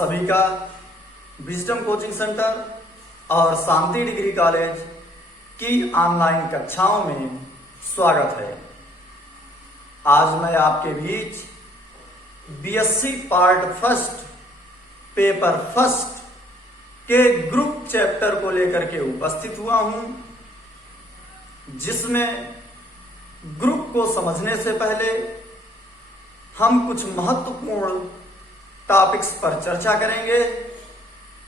सभी का wisdom coaching centre और शांति डिग्री कॉलेज की ऑनलाइन कक्षाओं में स्वागत है। आज मैं आपके बीच BSc part first paper first के ग्रुप चैप्टर को लेकर के उपस्थित हुआ हूं, जिसमें ग्रुप को समझने से पहले हम कुछ महत्वपूर्ण टॉपिक्स पर चर्चा करेंगे,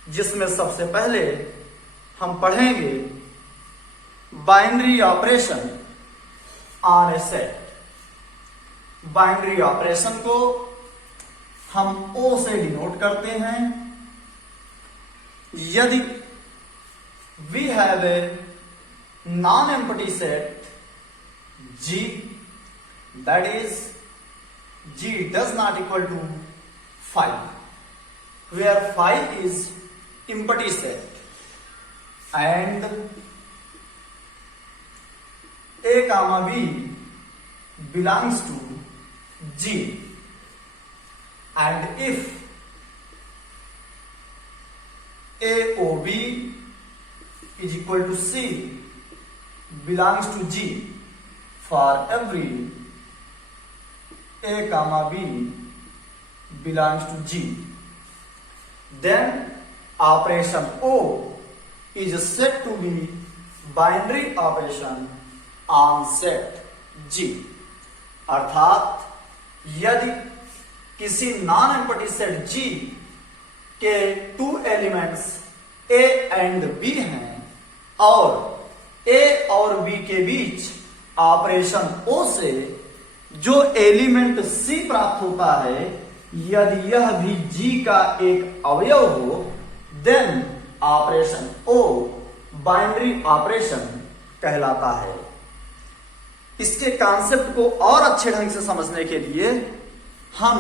जिसमें सबसे पहले हम पढ़ेंगे binary operation on a set. Binary operation को हम ओ से डिनोट करते हैं। यदि we have a non empty set G, that is G does not equal to 5, where 5 is empty set and A comma B belongs to G, and if AOB is equal to C belongs to G for every A comma B belongs to G, then operation O is said to be binary operation on set G। अर्थात यदि किसी non empty set G के 2 elements A and B हैं और A और B के बीच operation O से जो एलिमेंट C प्राप्त होता है, यदि यह भी G का एक अवयव हो, then operation O binary operation कहलाता है। इसके कॉन्सेप्ट को और अच्छे ढंग से समझने के लिए हम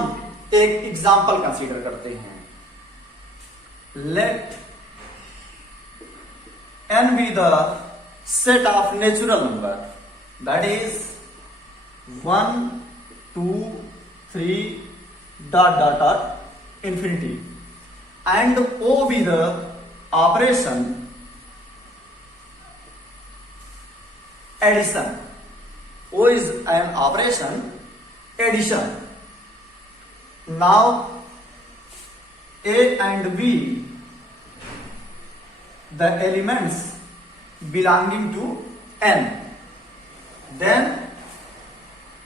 एक एग्जांपल कंसीडर करते हैं। Let n be the set of natural number, that is 1, 2, 3 dot dot dot infinity, and O be the operation addition. O is an operation addition. Now A and B, the elements belonging to n, then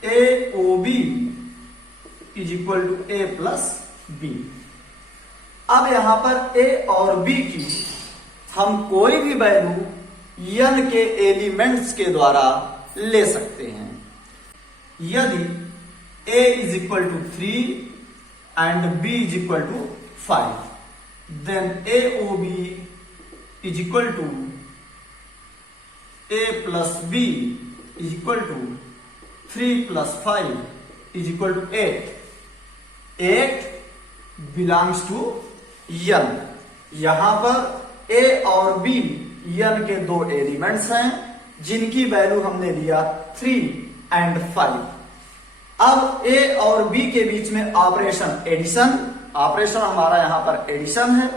AOB is equal to A plus B। अब यहां पर A और B की हम कोई भी value n के elements के द्वारा ले सकते हैं। यदि A is equal to 3 and B is equal to 5, then AOB is equal to A plus B is equal to 3 plus 5 is equal to 8. 8 belongs to n। यहां पर A और B n के 2 एलिमेंट्स हैं, जिनकी value हमने लिया 3 and 5। अब A और B के बीच में ऑपरेशन एडिशन, ऑपरेशन हमारा यहां पर एडिशन है।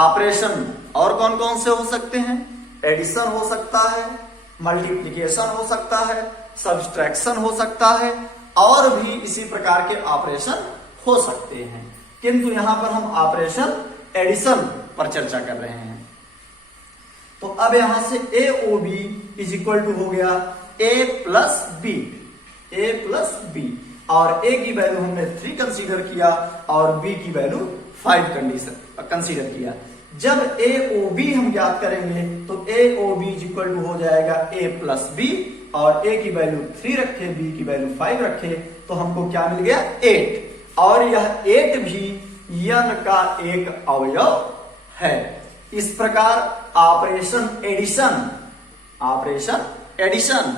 ऑपरेशन और कौन कौन से हो सकते हैं? एडिशन हो सकता है, मल्टीप्लिकेशन हो सकता है, सब्सट्रैक्शन हो सकता है, और भी इसी प्रकार के ऑपरेशन हो सकते हैं, किंतु यहां पर हम ऑपरेशन एडिशन पर चर्चा कर रहे हैं। तो अब यहां से AOB इज इक्वल टू हो गया A plus B, A plus B, और A की वैल्यू हमने 3 कंसीडर किया और B की वैल्यू 5 कंसीडर किया। जब AOB हम ज्ञात करेंगे तो AOB इज इक्वल टू हो जाएगा A प्लस बी, और A की वैल्यू 3 रखे, B की वैल्यू 5 रखे, तो हमको क्या मिल गया? 8। और यह 8 भी n का एक अवयव है। इस प्रकार ऑपरेशन एडिशन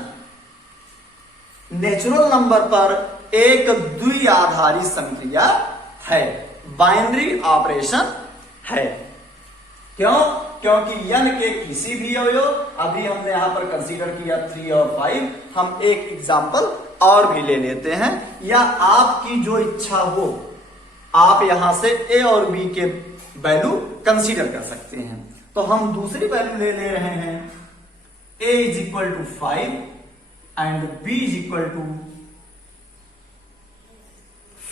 नेचुरल नंबर पर एक द्विआधारी संक्रिया है, बाइनरी ऑपरेशन है। क्यों? क्योंकि n के किसी भी अवयव, अभी हमने यहां पर कंसीडर किया 3 और 5, हम एक एग्जांपल और भी ले लेते हैं, या आपकी जो इच्छा हो आप यहां से ए और बी के वैल्यू कंसीडर कर सकते हैं। तो हम दूसरी वैल्यू ले रहे हैं, a is equal to 5 and b is equal to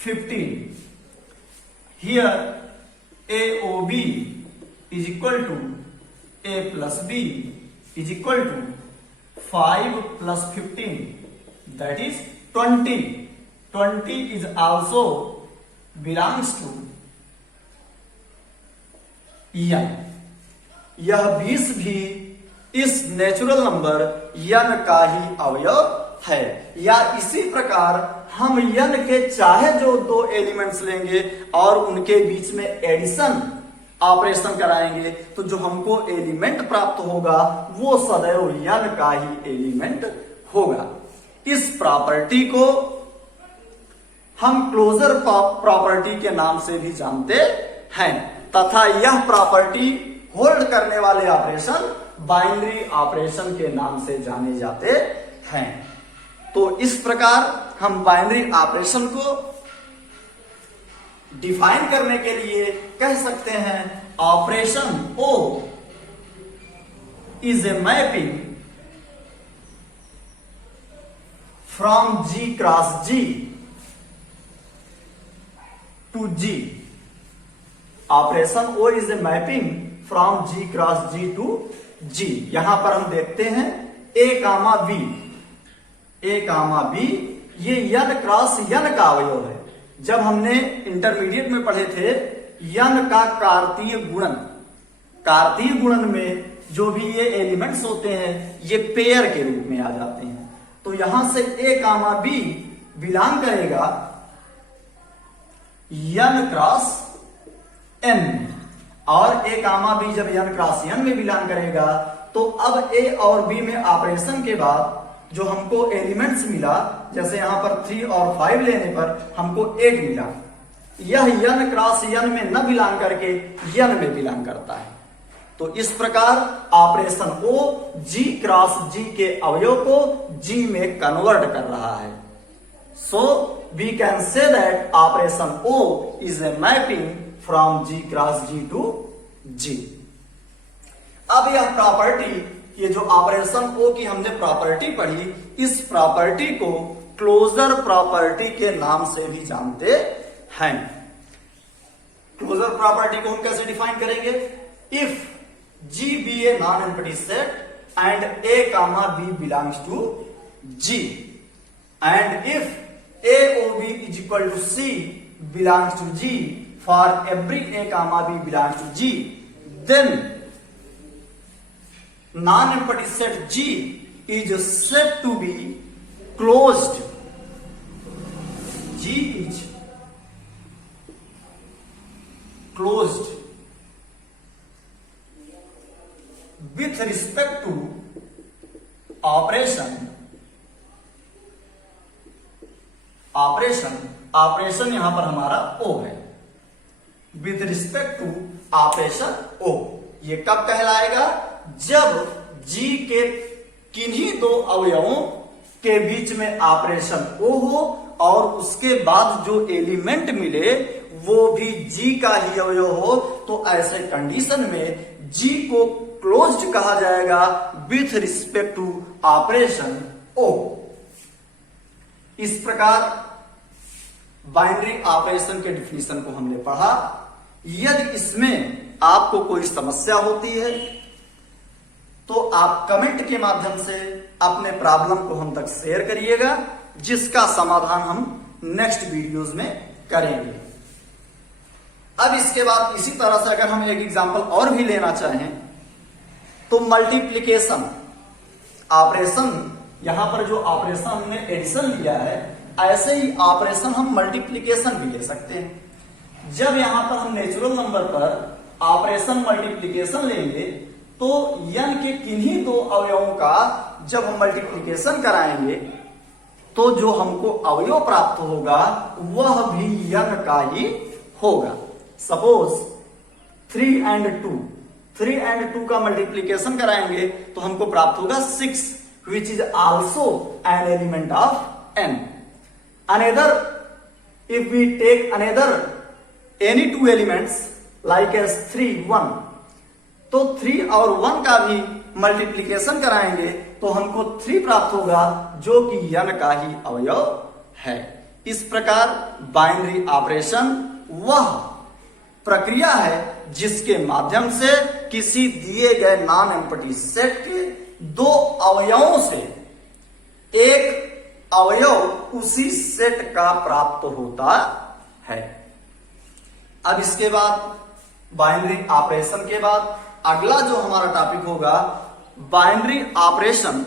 15। Here AOB is equal to a plus b is equal to 5 plus 15, that is 20। 20 is also belongs to n। यह 20 भी इस नेचुरल नंबर n का ही अवयव है। या इसी प्रकार हम n के चाहे जो दो एलिमेंट्स लेंगे और उनके बीच में एडिशन ऑपरेशन कराएंगे तो जो हमको एलिमेंट प्राप्त होगा वो सदैव n का ही एलिमेंट होगा। इस प्रॉपर्टी को हम क्लोजर प्रॉपर्टी के नाम से भी जानते हैं तथा यह प्रॉपर्टी होल्ड करने वाले ऑपरेशन बाइनरी ऑपरेशन के नाम से जाने जाते हैं। तो इस प्रकार हम बाइनरी ऑपरेशन को डिफाइन करने के लिए कह सकते हैं operation O is a mapping from G cross G to G। Operation O is a mapping from G cross G to G। यहां पर हम देखते हैं A comma B, A comma B ये n क्रॉस n का अवयव है। जब हमने इंटरमीडिएट में पढ़े थे n का कार्तीय गुणन, कार्तीय गुणन में जो भी ये एलिमेंट्स होते हैं ये पेयर के रूप में आ जाते हैं। तो यहां से A कामा B बिलोंग करेगा n क्रॉस n, और A कामा B जब n क्रॉस n में बिलोंग करेगा तो अब A और B में ऑपरेशन के बाद जो हमको एलिमेंट्स मिला, जैसे यहां पर 3 और 5 लेने पर हमको 8 मिला, यह n क्रॉस n में न बिलोंग करके n में बिलोंग करता है। तो इस प्रकार operation O G cross G के अवयव को G में कन्वर्ट कर रहा है। So we can say that operation O is a mapping from G cross G to G। अब यह प्रॉपर्टी, ये जो ऑपरेशन O की हमने प्रॉपर्टी पढ़ी, इस प्रॉपर्टी को क्लोजर प्रॉपर्टी के नाम से भी जानते हैं। क्लोजर प्रॉपर्टी को हम कैसे डिफाइन करेंगे? If G be a non-empty set and A comma B belongs to G, and if AOB is equal to C belongs to G for every A comma B belongs to G, then non-empty set G is said to be closed। G is closed with respect to operation यहां पर हमारा O है, with respect to operation O। ये कब कहलाएगा? जब G के किन्हीं दो अवयवों के बीच में ऑपरेशन O हो और उसके बाद जो एलिमेंट मिले वो भी G का ही अवयव हो, तो ऐसे कंडीशन में G को क्लोज्ड कहा जाएगा with respect to operation O। इस प्रकार बाइनरी ऑपरेशन के डिफिनीशन को हमने पढ़ा। यदि इसमें आपको कोई समस्या होती है तो आप कमेंट के माध्यम से अपने प्रॉब्लम को हम तक शेयर करिएगा, जिसका समाधान हम नेक्स्ट वीडियोस में करेंगे। अब इसके बाद इसी तरह से अगर हम एक एग्जांपल और भी लेना चाहें तो मल्टीप्लिकेशन ऑपरेशन, यहां पर जो ऑपरेशन हमने एडिशन लिया है, ऐसे ही ऑपरेशन हम मल्टीप्लिकेशन भी ले सकते हैं। जब यहां पर हम नेचुरल नंबर पर ऑपरेशन मल्टीप्लिकेशन लेंगे तो n के किन्हीं दो अवयवों का जब हम मल्टीप्लिकेशन कराएंगे तो जो हमको अवयव प्राप्त होगा वह भी n का ही होगा। सपोज 3 and 2 का मल्टीप्लिकेशन कराएंगे तो हमको प्राप्त होगा 6, which is also an element of n। Another, if we take another any two elements like S 3 1, तो 3 और 1 का भी मल्टीप्लीकेशन कराएंगे तो हमको 3 प्राप्त होगा जो कि n का ही अवयव है। इस प्रकार बाइनरी ऑपरेशन वह प्रक्रिया है जिसके माध्यम से किसी दिए गए नॉन एम्प्टी सेट के दो अवयवों से एक अवयव उसी सेट का प्राप्त होता है। अब इसके बाद बाइनरी ऑपरेशन के बाद अगला जो हमारा टॉपिक होगा binary operation,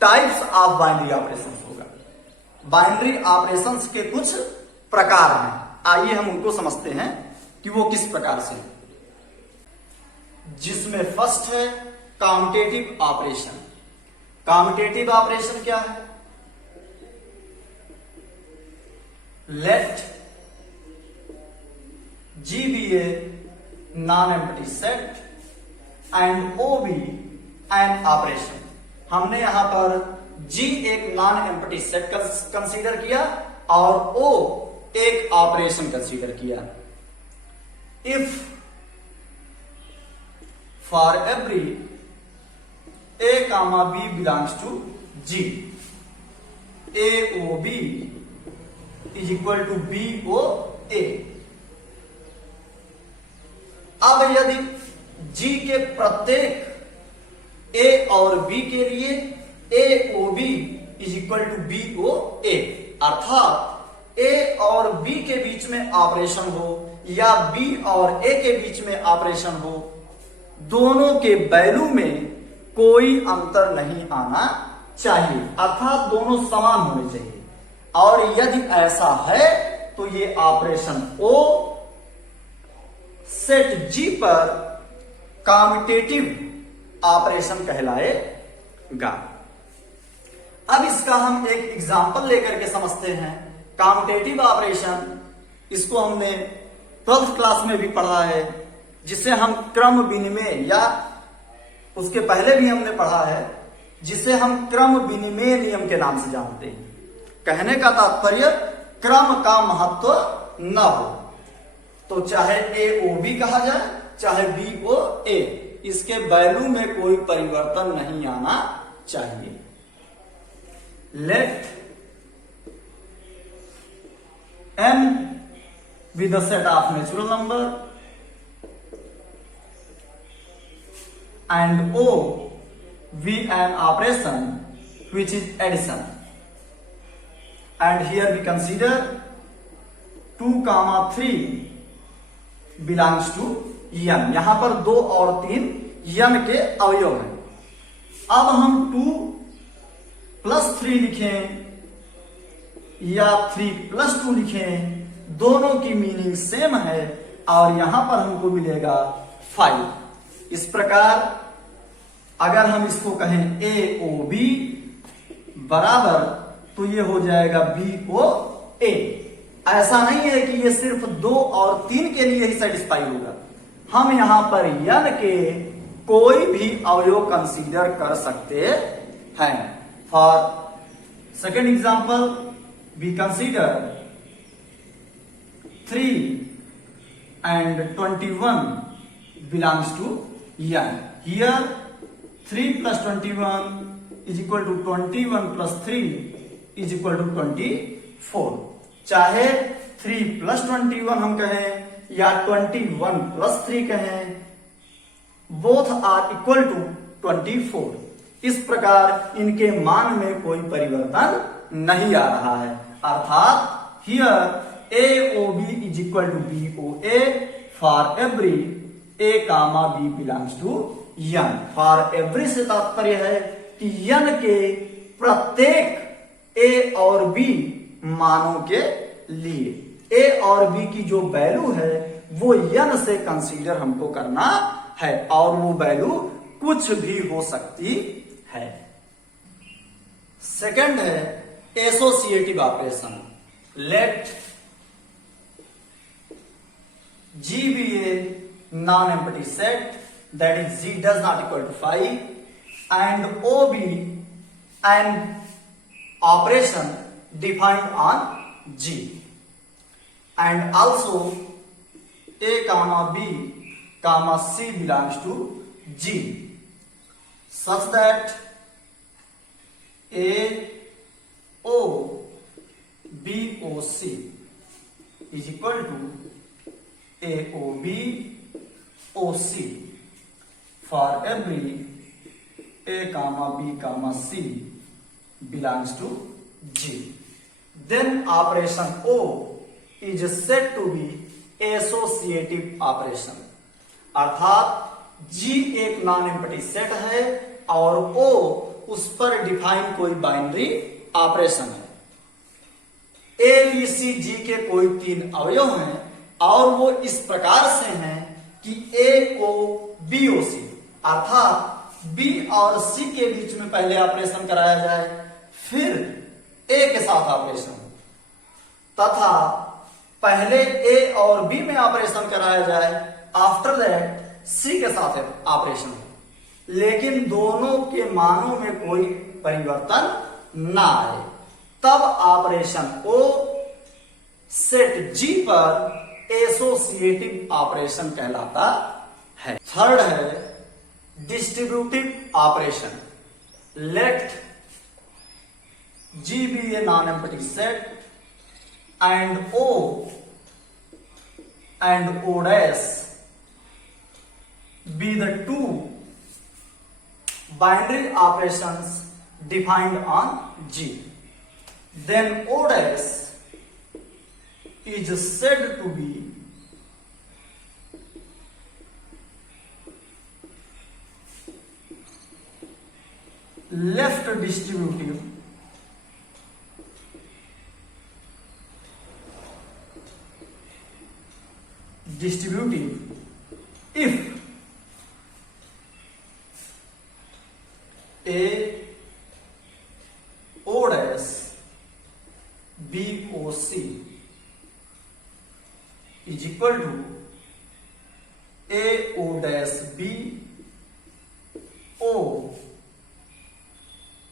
types of binary operation होगा। बाइनरी ऑपरेशंस के कुछ प्रकार हैं, आइए हम उनको समझते हैं कि वो किस प्रकार से। जिसमें फर्स्ट है काउंटेटिव ऑपरेशन। काउंटेटिव ऑपरेशन क्या है? Let G be a non-empty set and O be an operation। हमने यहां पर G एक नॉन एम्प्टी सेट कंसीडर किया और O एक ऑपरेशन कंसीडर किया। If for every A comma B belongs to G, AOB is equal to BOA। अब यदि G के प्रत्येक A और B के लिए AOB is equal to BOA, अर्थात A और B के बीच में ऑपरेशन हो या B और A के बीच में ऑपरेशन हो, दोनों के वैल्यू में कोई अंतर नहीं आना चाहिए, अर्थात दोनों समान होने चाहिए। और यदि ऐसा है तो ये ऑपरेशन O सेट G पर कम्यूटेटिव ऑपरेशन कहलाएगा। अब इसका हम एक एग्जांपल लेकर के समझते हैं। कम्यूटेटिव ऑपरेशन, इसको हमने 12th क्लास में भी पढ़ा है, जिसे हम क्रम विनिमय या उसके पहले भी हमने पढ़ा है, जिसे हम क्रम विनिमय नियम के नाम से जानते हैं। कहने का तात्पर्य क्रम का महत्व न हो, तो चाहे AOB कहा जाए चाहे BOA, इसके वैल्यू में कोई परिवर्तन नहीं आना चाहिए। Let M be the set of natural number and O be an operation which is addition, and here we consider 2, 3 belongs to n। यहां पर 2 और 3 n के अवयव हैं। अब हम 2 + 3 लिखें या 3 + 2 लिखें, दोनों की मीनिंग सेम है और यहां पर हमको मिलेगा 5। इस प्रकार अगर हम इसको कहें AOB बराबर, तो ये हो जाएगा BOA। ऐसा नहीं है कि ये सिर्फ 2 और 3 के लिए ही सेटिस्फाई होगा, हम यहां पर n के कोई भी अवयव कंसीडर कर सकते हैं। For second example we consider 3 and 21 belongs to n। Here 3 + 21 is equal to 21 + 3 is equal to 24। चाहे 3 + 21 हम कहें या 21 + 3 कहें, बोथ आर इक्वल टू 24। इस प्रकार इनके मान में कोई परिवर्तन नहीं आ रहा है, अर्थात here AOB is equal to BOA for every A, B belongs to n। for every से तात्पर्य है कि n के प्रत्येक A और B मानों के लिए A और B की जो वैल्यू है वो n से कंसीडर हमको करना है, और वो वैल्यू कुछ भी हो सकती है। सेकंड है associative operation. Let G be a non-empty set, that is G does not equal to 5, and O be an operation defined on G, and also A comma B comma C belongs to G such that A O B O C is equal to A O B O C for every A comma B comma C belongs to G. Then operation O is said to be associative operation. अर्थात G एक non empty set है और O उस पर define कोई binary operation है। A B C G के कोई तीन अवयव हैं और वो इस प्रकार से हैं कि A O B O C अर्थात B और C के बीच में पहले ऑपरेशन कराया जाए, फिर A के साथ ऑपरेशन, तथा पहले A और B में ऑपरेशन कराया जाए, आफ्टर दैट C के साथ ऑपरेशन, लेकिन दोनों के मानों में कोई परिवर्तन ना आए, तब ऑपरेशन O सेट G पर एसोसिएटिव ऑपरेशन कहलाता है। थर्ड है distributive operation. Let G be a non-empty set and O and O dash be the two binary operations defined on G. Then O dash is said to be left distributive if A O dash B O C is equal to A O dash B O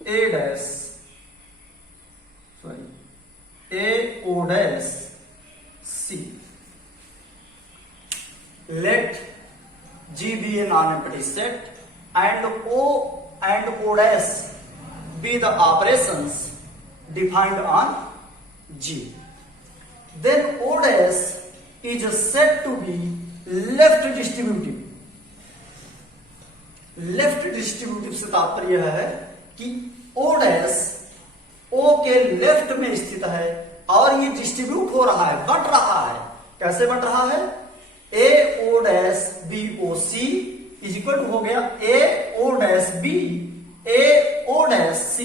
A dash A O dash C. Let G be a non-empty set and O dash be the operations defined on G. Then O dash is said to be left distributive. Left distributive से तात्पर्य है कि O dash O के left में स्थित है और ये डिस्ट्रीब्यूट हो रहा है, बंट रहा है। कैसे बंट रहा है? A O dash B O C is equal to हो गया A O dash B A O dash C,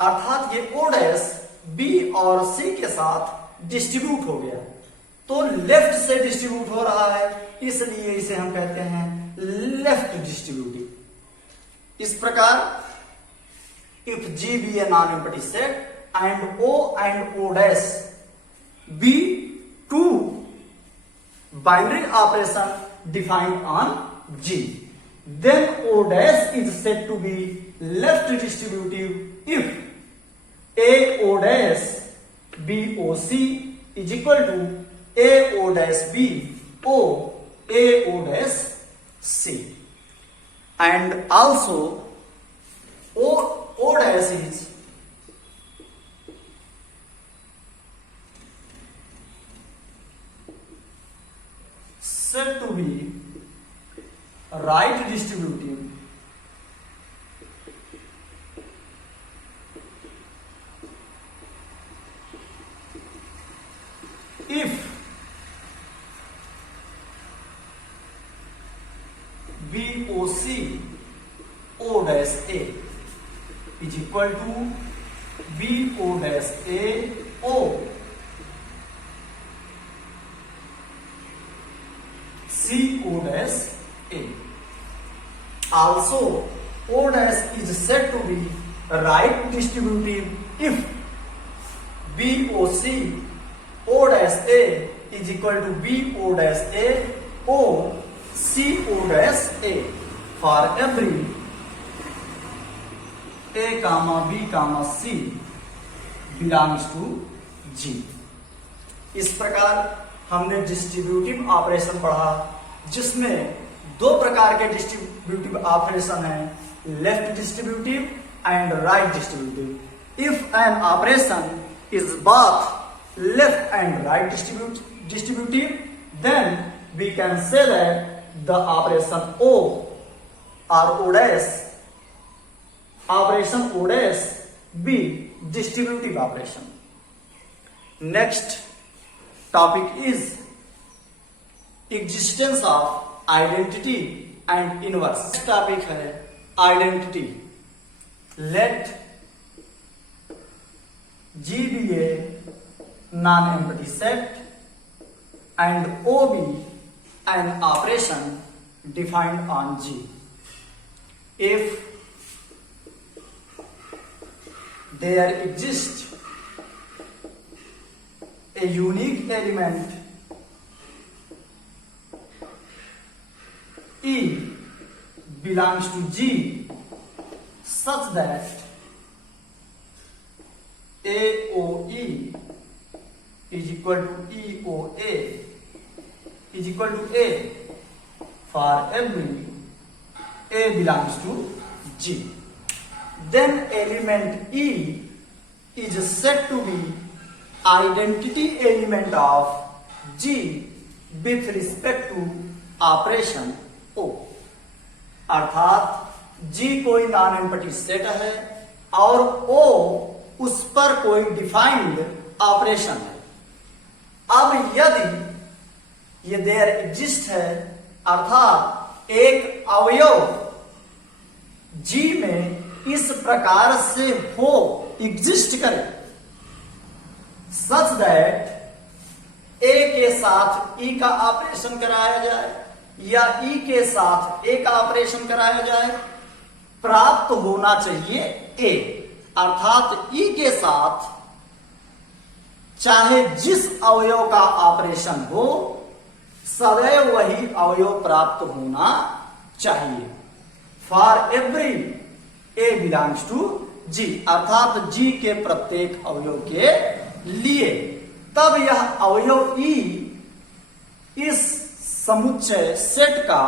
अर्थात ये O डैश B और C के साथ डिस्ट्रीब्यूट हो गया, तो लेफ्ट से डिस्ट्रीब्यूट हो रहा है, इसलिए इसे हम कहते हैं लेफ्ट डिस्ट्रीब्यूटिव। इस प्रकार if G be a non-empty set and O dash be two binary operation defined on G, then O dash is said to be left distributive if A O dash B O C is equal to A O dash B O A O dash C, and also O dash is said to be right distributive if BOC O dash A is equal to BO dash A O CO dash A. Also, O dash is said to be right distributive if BOC O dash A is equal to BO dash A O CO dash A for every A comma B comma C belongs to G. इस प्रकार हमने distributive operation पढ़ा, जिसमें दो प्रकार के distributive operation हैं, left distributive and right distributive. If an operation is both left and right distributive, then we can say that the operation O or O dash, operation O dash be distributive operation. Next topic is existence of identity and inverse. Next topic है identity. Let G be a non-empty set and O be an operation defined on G. If there exists a unique element E belongs to G such that AOE is equal to EOA is equal to A for every A belongs to G, then element E is said to be identity element of G with respect to operation O। अर्थात G कोई non empty set है और O उस पर कोई defined operation है। अब यदि ये देयर एग्जिस्ट है, अर्थात एक अवयव G में इस प्रकार से हो, एग्जिस्ट करे, सच दैट A के साथ E का ऑपरेशन कराया जाए या E के साथ A का ऑपरेशन कराया जाए, प्राप्त होना चाहिए A। अर्थात E के साथ चाहे जिस अवयव का ऑपरेशन हो, सदैव वही अवयव प्राप्त होना चाहिए। For every A belongs to G, अर्थात G के प्रत्येक अवयव के लिए, तब यह अवयव E इस समुच्चय सेट का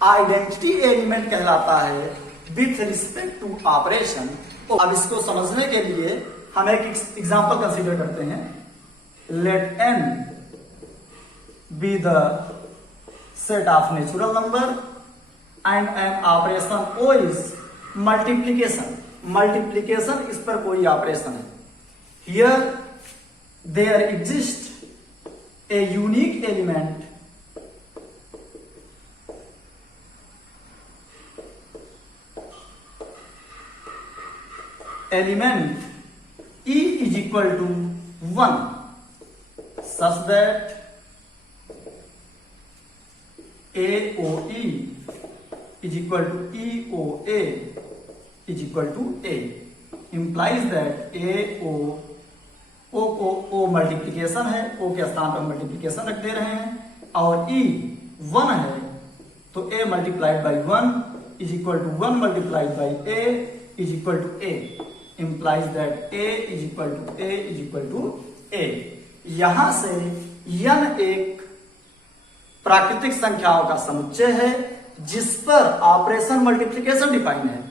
आइडेंटिटी एलिमेंट कहलाता है विथ रिस्पेक्ट टू ऑपरेशन। अब इसको समझने के लिए हम एक एग्जांपल कंसीडर करते हैं। Let n be the set of natural number and an operation O is multiplication. Multiplication, इस पर कोई ऑपरेशन है। Here there exists a unique element E is equal to 1 such that AOE is equal to EOA is equal to A, implies that O को O multiplication है, O के स्थान पर multiplication रख दे रहे हैं, और E 1 है तो A multiplied by 1 is equal to 1 multiplied by A is equal to A, implies that A is equal to A is equal to A। यहां से n एक प्राकृतिक संख्याओं का समुच्चय है जिस पर ऑपरेशन मल्टीप्लीकेशन डिफाइन है,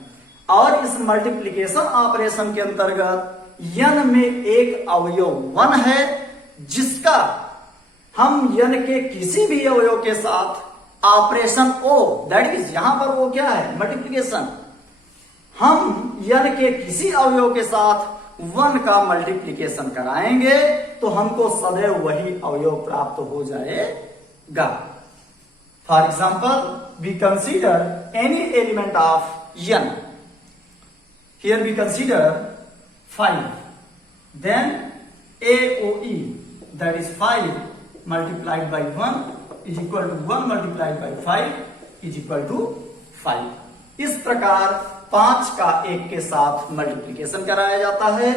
और इस मल्टीप्लीकेशन ऑपरेशन के अंतर्गत n में एक अवयव 1 है जिसका हम n के किसी भी अवयव के साथ ऑपरेशन O, दैट इज यहां पर वो क्या है, मल्टीप्लीकेशन, हम n के किसी अवयव के साथ 1 का मल्टीप्लीकेशन कराएंगे तो हमको सदैव वही अवयव प्राप्त हो जाएगा। For example we consider any element of n, here we consider 5, then AOE, that is 5 multiplied by 1 is equal to 1 multiplied by 5 is equal to 5। इस प्रकार 5 का 1 के साथ मल्टीप्लीकेशन कराया जाता है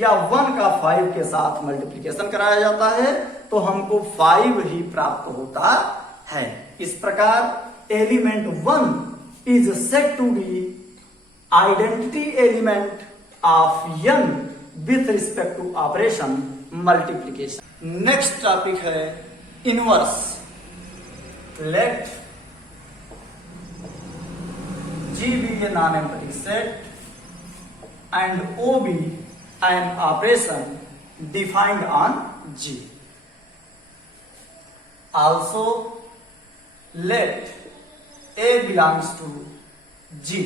या 1 का 5 के साथ मल्टीप्लीकेशन कराया जाता है तो हमको 5 ही प्राप्त होता है। इस प्रकार element 1 is said to be identity element of n with respect to operation multiplication. Next topic है inverse. Let G be a non-empty set and O be an operation defined on G. Also, let A belongs to G,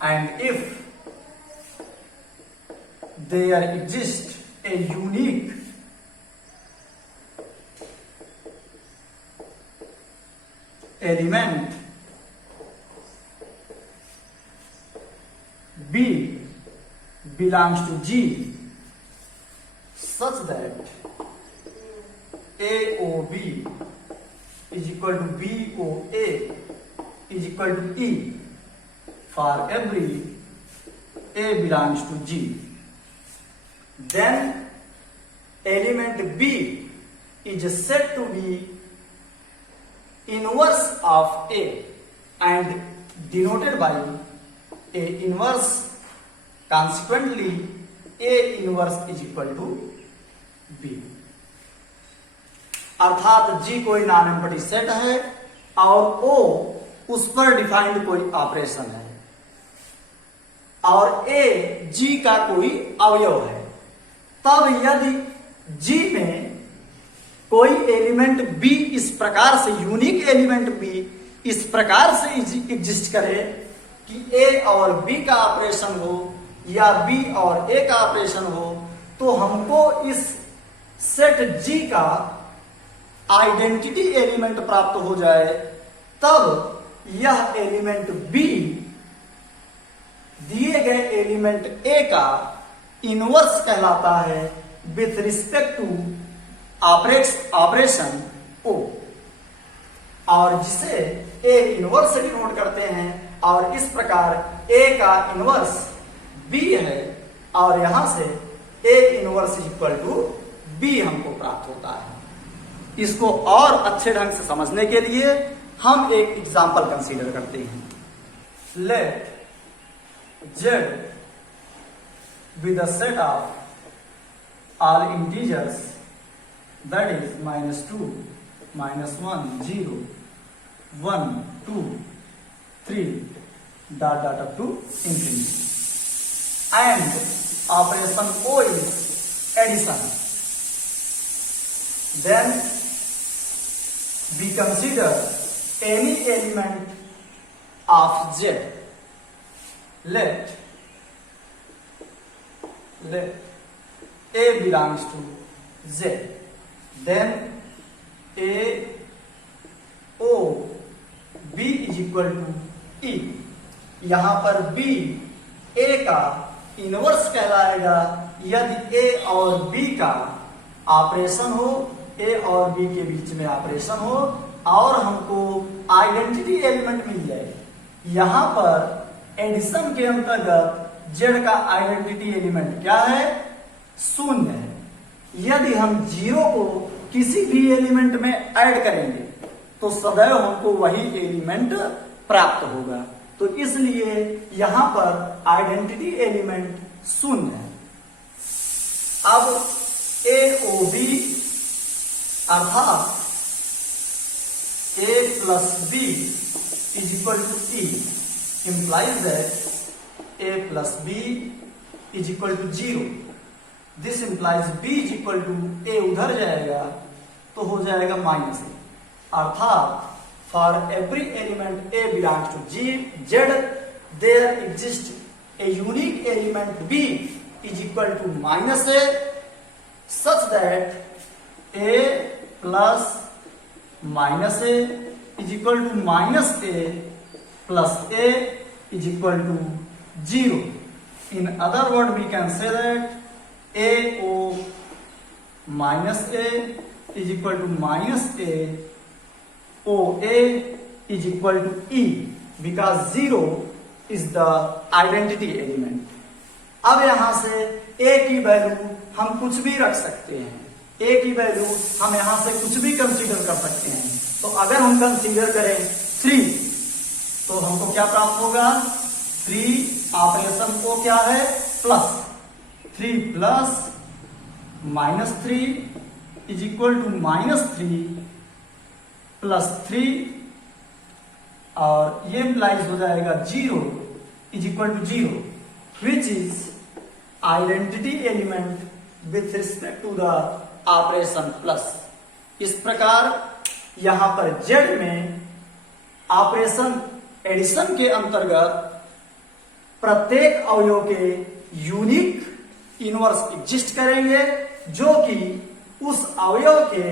and if there exists a unique element B belongs to G such that AOB is equal to BOA is equal to E for every A belongs to G, then element B is said to be inverse of A and denoted by A inverse. Consequently, A inverse is equal to B. अर्थात G कोई non empty set है और O उस पर defined कोई operation है और A G का कोई अवयव है। तब यदि G में कोई एलिमेंट B इस प्रकार से, यूनिक एलिमेंट B इस प्रकार से एग्जिस्ट करे कि A और B का ऑपरेशन हो या B और A का ऑपरेशन हो, तो हमको इस सेट G का आइडेंटिटी एलिमेंट प्राप्त हो जाए, तब यह एलिमेंट B दिए गए एलिमेंट A का इनवर्स कहलाता है with respect to operation O, और जिसे A इनवर्स से डिनोट करते हैं। और इस प्रकार A का इनवर्स B है और यहां से A inverse equal to B हमको प्राप्त होता है। इसको और अच्छे ढंग से समझने के लिए हम एक एग्जाम्पल कंसीडर करते हैं। Let Z be the set of all integers, that is -2, -1, 0, 1, 2, 3 dot dot up to infinity, and operation O is addition. Then we consider any element of Z. Let A belongs to Z, then A O B is equal to E. यहां पर B A का inverse कहलाएगा यदि A और B का operation हो, A और B के बीच में ऑपरेशन हो और हमको आइडेंटिटी एलिमेंट मिल जाए। यहां पर एडिशन के अंतर्गत Z का आइडेंटिटी एलिमेंट क्या है? 0 है। यदि हम 0 को किसी भी एलिमेंट में ऐड करेंगे तो सदैव हमको वही एलिमेंट प्राप्त होगा। तो इसलिए यहां पर आइडेंटिटी एलिमेंट 0 है। अब AOB अर्थात A plus B is equal to E implies that A plus B is equal to 0. This implies B is equal to A उधर जाएगा तो हो जाएगा -A, अर्थात for every element A belongs to Z, there exists a unique element B is equal to -A, such that A plus -A is equal to -A plus A is equal to 0. In other words, we can say that AO minus A is equal to -A, OA is equal to E, because 0 is the identity element. अब यहां से A की value हम कुछ भी रख सकते हैं। A की वैल्यू हम यहां से कुछ भी कंसीडर कर सकते हैं। तो अगर हम कंसीडर करें 3 तो हमको क्या प्राप्त होगा? 3 ऑपरेशन को क्या है? Plus 3 plus -3 is equal to -3 +3 और ये इम्प्लाइज हो जाएगा 0 is equal to 0 which is identity element with respect to the operation plus. इस प्रकार यहां पर z में ऑपरेशन एडिशन के अंतर्गत प्रत्येक अवयव के यूनिक इनवर्स एग्जिस्ट करेंगे जो कि उस अवयव के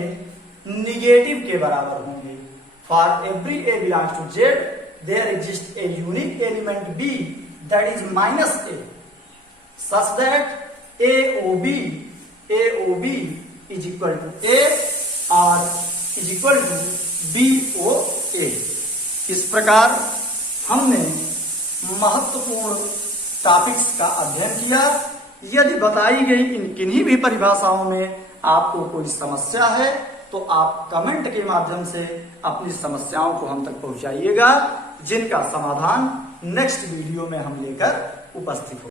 निगेटिव के बराबर होंगे। For every a belongs to z there exists a unique element b that is -a such that AOB is equal to a or is equal to BOA। इस प्रकार हमने महत्वपूर्ण टॉपिक्स का अध्ययन किया। यदि बताई गई इन किन्हीं भी परिभाषाओं में आपको कोई समस्या है तो आप कमेंट के माध्यम से अपनी समस्याओं को हम तक पहुंचाइएगा, जिनका समाधान नेक्स्ट वीडियो में हम लेकर उपस्थित हो।